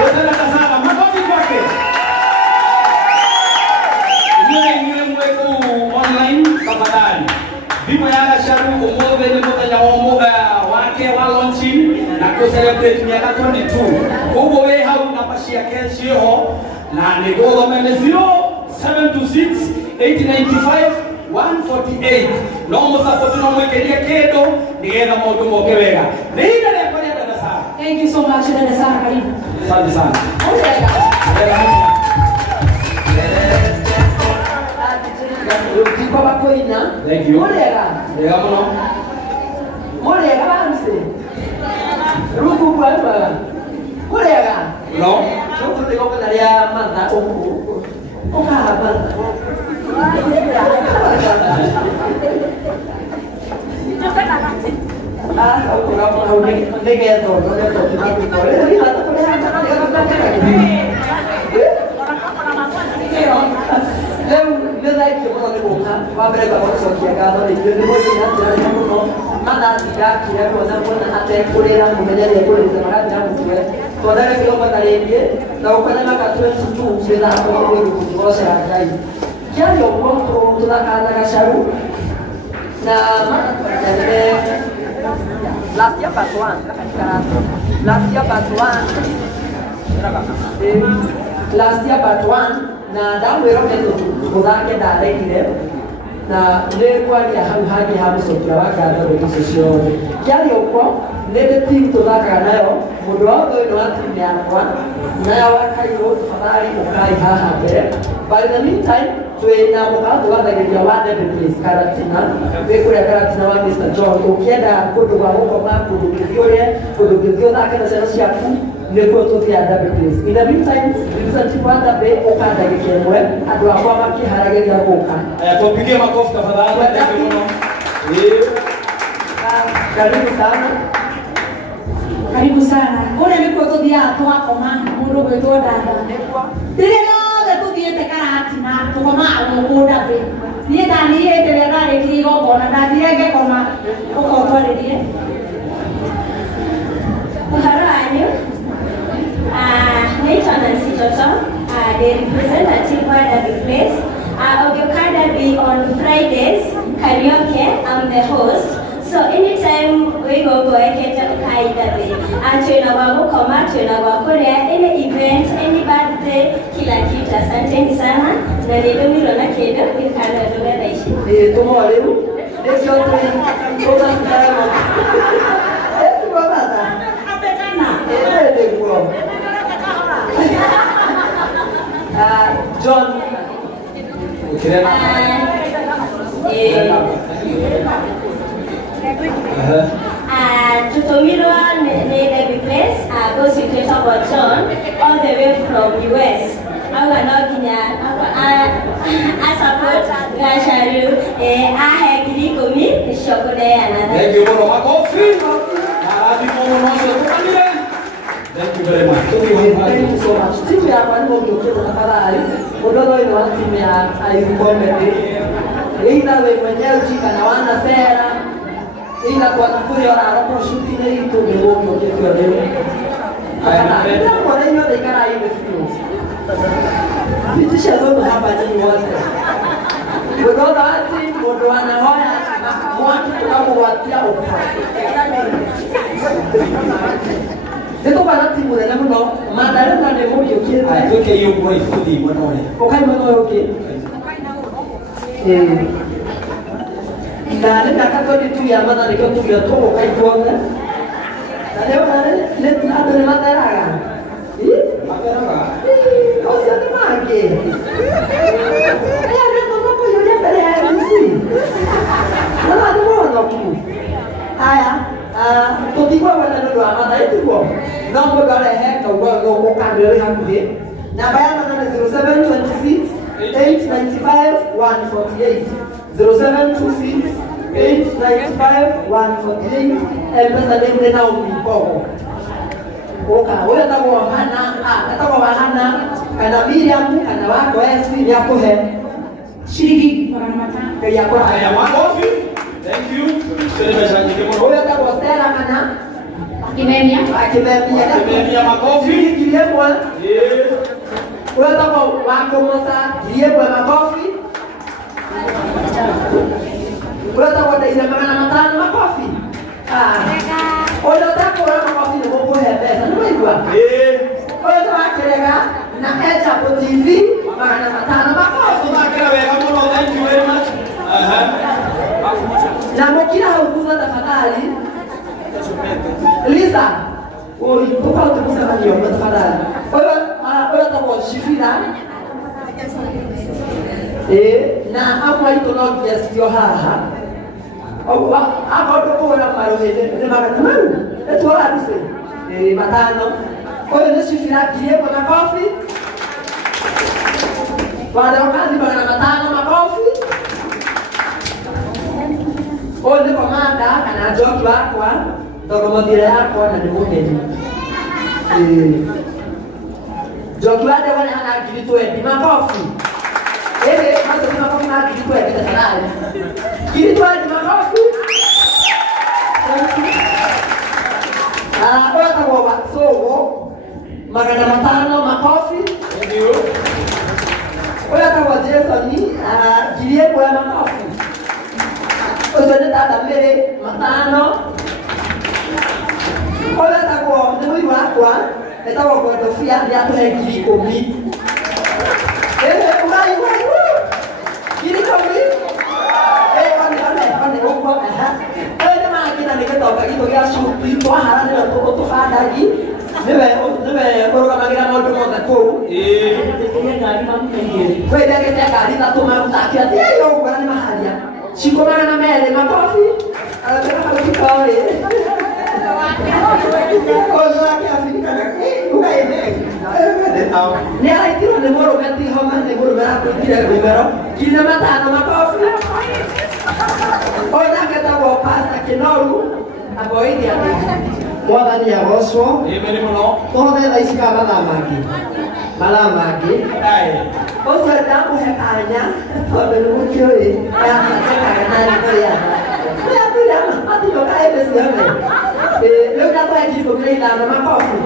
Wote na kasana makofi kwake. Yule mwetu online tafadhali. Bimo ya sharu umove ni mmoja wa umoga wake wa launching na ku celebrate miaka 22. Ugo we hau na pashia kenshi ho na ni government 0726 895 148. No support no mwekelia kedo nienda moto mokewega. Nenda le kwa dada sana. Thank you so much dada sana karibu. Asante sana. Thank you. Lega mono. Molega banse. Ruku kwa baba. Molega. No. Shuku te kwa dalia manda oku. Oka hapa. Ah, oku na kwa ndege ndo ndo kitu kwa. Ni hata kwa Leo like kwa nini wabere kwa soki ya gaza ni ndio ni hata ni mno mana sija kia kwa hata kulera mmoja ya kulera mara na mtuwe kwa dada kile kwa tarehe na ukana maka 22 bila kwa kuosha hai jana kwa tunakana kasharu na last year part 1 last year part 1 na damu yote kudhake directly na leo ya haki hapo sokya waka ndio sio yale uko nende team tudhaka nayo mundu wao ndio watu ni akwa na waka hiyo tafadhali ukai haha mbele by the meantime tuena mkao wadhagiria wade place karatina beko ya karatina wa Mr. John ukienda kudu kwa huko maku kudukio dhaka na sasa siafu Neko to the other place. In the meantime, representative Wanda Bay Okada Gekemwe adu akwa maki harage ya boka. Tupigie makofi tafadhali. Karibu sana. Karibu sana. Kule niko to dia atwa koma mundu gwetu dada. Dire no to die te karati na to koma muda be. Nie dani e te dare ki go bona dadi ge koma ko to le die. Hello, naitwa Nancy Toto, the representative for the place. Okada be on Fridays, karaoke, I'm the host. So anytime we go Eketa Okaida be, tuena wangu koma, tuena wakorea, any event, any birthday, kila kitu. Asanteni sana, na nilumilo na kedo, ikana dume naishi. Tomo waleu, let's go to Kota Sudama. Etu babata. Apekana. John. Tutomiro Navy Place goes to Teta John all the way from US. I support Gasharu. I Gilikomi, Shokodeana. Thank you for makofi. Thank you very much. Thank you so much. Timu ya kwani mkiokea tafadhali. Ododo ni wa timu ya Ayukombe. Ila wewe mwenyewe chika na wana sera. Ila kwa kule wala hapo shuti ile ito ndio mkiokea leo. Ila kwa nini ndio ikara hivi sio? Pitisha zote hapa chini wote. Ododo ati ododo wanahoya mwatu tunapowatia opa. Sito kwa nati mune na muno madara na ne mo yoke ai yoke yo boy fudi monone okai mono yoke na ne kaka to tu ya mana ne ko tu ya to okai to na leo na ne na de madara ga madara ga o se ne mange ya ne ko yo ya pere ya si na mo no ku aya Tutiwa wana ndo amana ituko. Nombo dole he ko go go kandere hakuhe. Namba ya mana 0726 895 148. 0726 895 148. Mpesa ndio na umikogo. Oka, wewe tawo hana, tawo hana kana Miriam kana wako esi yako he. Shiriki kwa mata. Yako haya makofi. Thank you. Sema chanje kimono. Wewe tawo stera kana Kimemia. Kimemia makofi. Kiliemwa. Wewe wako mosa kiliemwa makofi. Wewe utakwenda ile magana matano makofi. Unataka kuona makofi ni Mungu hebeza. Unaijua? Wewe utakerega na Echa TV magana matano makofi. Tunakeleweka mno, thank you very much. Na mkila hukuza tafadhali. Lisa, ulipokuwa ukikusema hiyo tafadhali. Wewe utakuwa shifira. Na hapo haito no kiasio haha. Hapo utakuwa na marohede ni magana etu wala dise. Matano. Wewe ni shifira kilie kwa makofi. Baada wakati magana matano makofi. Ole komanda kana joki wako ndogo modire yako na nimugeni joki wade wale hana gilito edi makofi mazo makofi na gilito edi tafadhali gilito edi makofi wata kwa watsogo magana matano makofi Ndio. wata kwa Jason gilie kwa makofi Osone tata mbele matano. Ola tako ndio wako etawa kwa dofia ya to hekiri komi. Ugai kiri komi. Wane okwa aha. Kama kina nikatoka kito ya shuti to harane na to fada gi. Nebe koroka magira moto moto ko. Ngari mamkenge. Wewe ndio gari na to mamtakia. Hiyo kwa ni mahalia. Shiko magana mele makofi. Anataka hakikawe. Kozo yake Afrika na ukaende. Ni alaitiro ne moro meti homa ne moro mara kuitira gomero. Kina matano makofi. Ona kata kwa pasta kinoru aboidi ya. Mwathani agocwo Amen muno. tothe tha ici malamangĩ Oso ndamuhe kanya tondũ nĩ mũkĩũĩ yamatekaga na rĩtũrĩana nĩatwĩra matinoka ĩmbe ciothe rĩu ndakũhe kiri kũmĩra ithano makobi